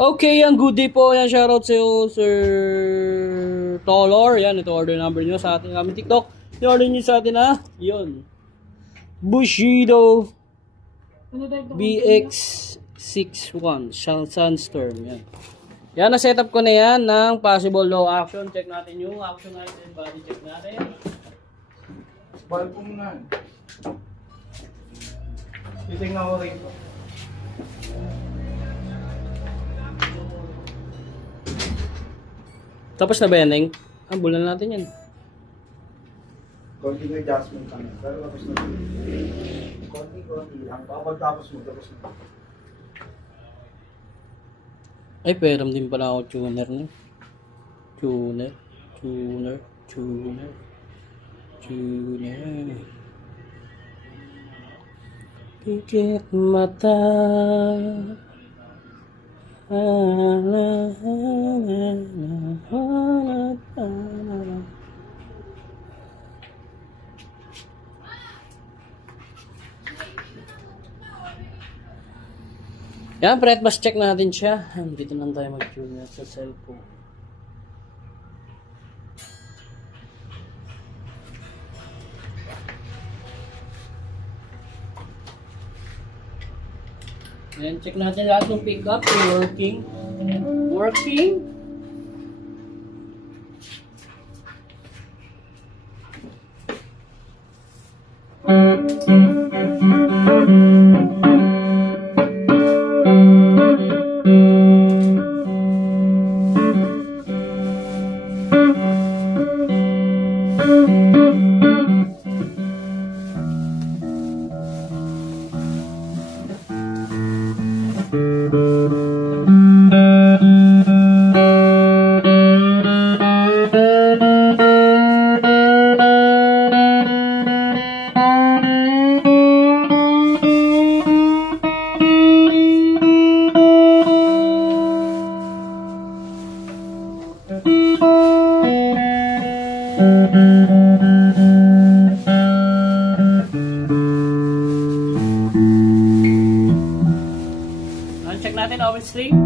Okay, ang good day po. Yan, shoutout sa iyo, Sir Tolor. Yan, ito order number nyo sa ating aming TikTok. I-order nyo sa atin ha. Yun. Bushido BX61 Sunstorm. Yan. Yan, na-setup ko na yan ng possible low action. Check natin yung action item. Body check natin. Balik ko muna. Titingnan ko rin ito. Tapos na ba yan, Neng? Bulan natin yan. Konting adjustment kami. Pero tapos na. Konti lang. Tapos mo. Ay, peram din pala ako tuner na. Tuner. Pikit mata. Yan, pre, bus check natin siya. Dito lang tayo mag-tune sa cellphone. Yan, check natin lahat ng pickup. Working. Check natin oven string.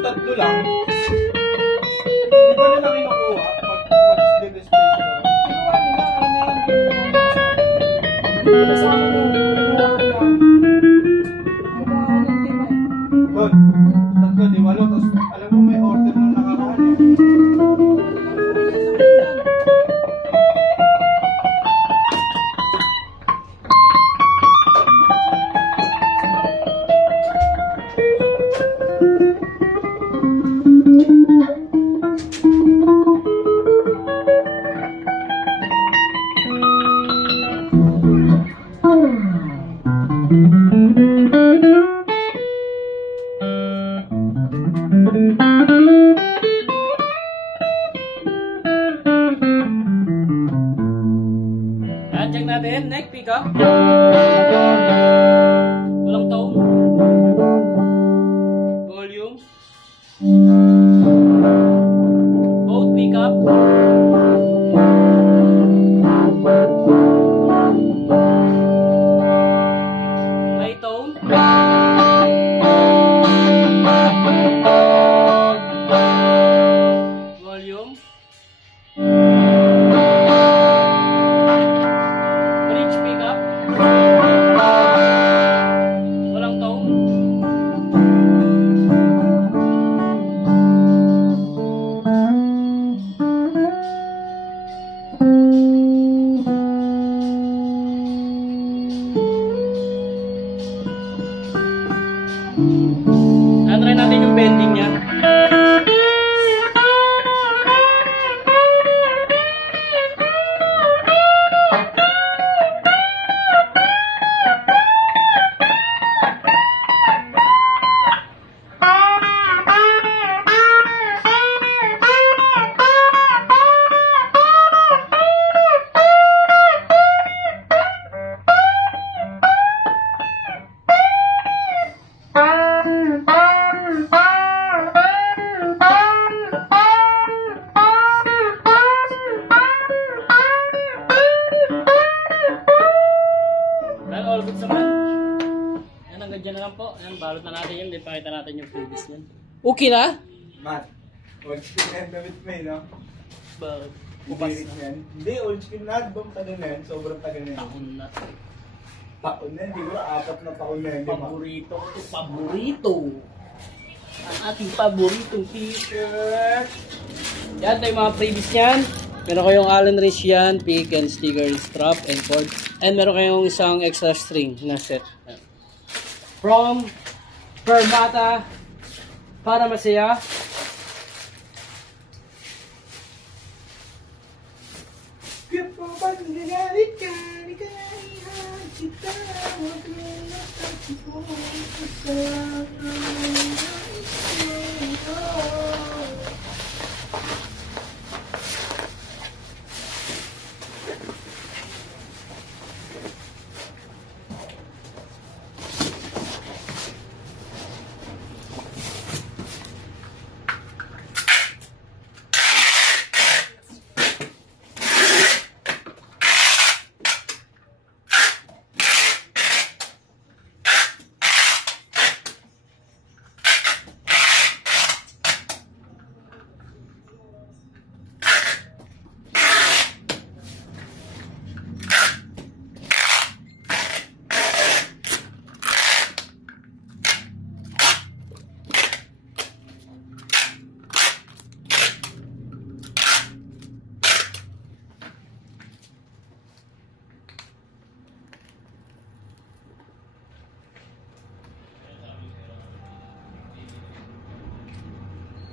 Tatlo lang. Hindi ba nila kinukuha pag mag-display sila? Doon. Tatlo, di walo. Tapos alam mo may order nung nakaraan eh. Check natin, neck pickup. Walang tone. Volume. Both pickup. May tone. Volume. Walang tone. Try natin yung bending niya. dyan na lang po. Ayan, balot na natin yun. Hindi pakita natin yung previous yan. Okay na? Matt, old skin na yung damit mo eh, no? Bakit? Bukas na yan. Hindi, old skin na. Di ba tagal na yan? Sobrang tagal na yan. Taon na. Taon na yan, di ba? 4 na taon na yan, di ba? Paborito. Paborito. Ang ating paboritong t-shirt. Yan, ito yung mga previous yan. Meron kayong Allen wrench yan, pick and sticker, strap, and cord. And meron kayong isang extra string na set. Yan. From Fermata para masaya. Kaya pa ba nagagalit ka? Nagagalit kita. Huwag mo nakasip mo.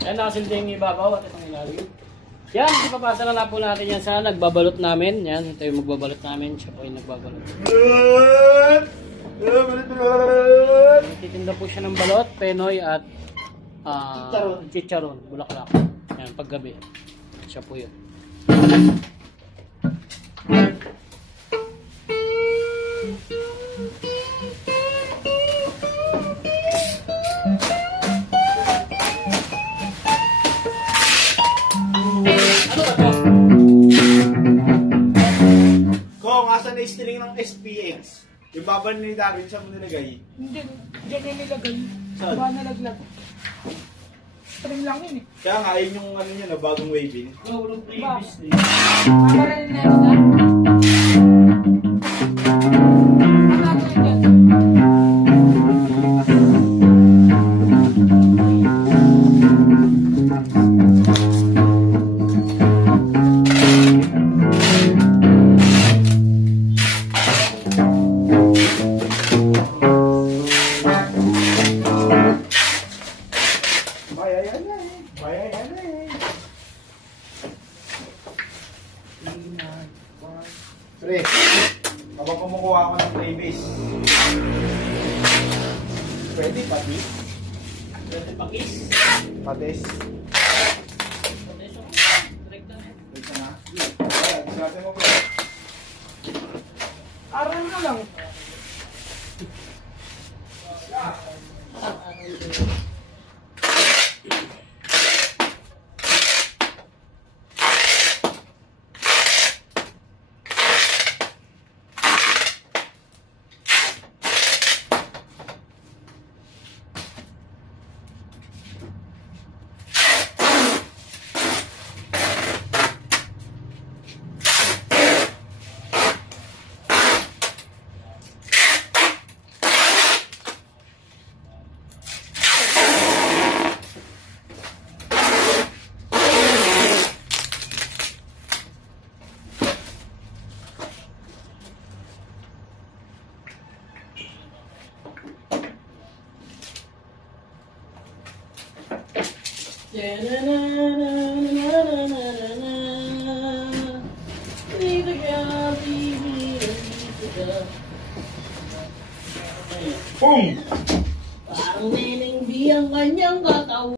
Yan, nakasildi yung ibabaw at itong ilalim. Yan, ipapasa na po natin yan sa nagbabalot namin. Yan, ito yung magbabalot namin. Siya po yung nagbabalot. Titinda po siya ng balot, penoy at chicharon, bulaklak. Yan, paggabi. Siya po yun. Na string ng SPX. Yung baba ni Darwin, saan mo nilagay? Hindi, dyan yung nilagay. Saan? Ba nalaglag. String lang yun eh. Kaya nga, yun yung ano niya na bagong waving. Walang previous din. Mamaral na yun na. Ano yun dyan? Pre, kapag kumukuha ako ng previous, pwede pati? Pwede pakis. Patis? Direct na. Ito na. Ayan, disatin mo pre. Aral na lang. Boom! Parang neneng di ang kanyang katawan.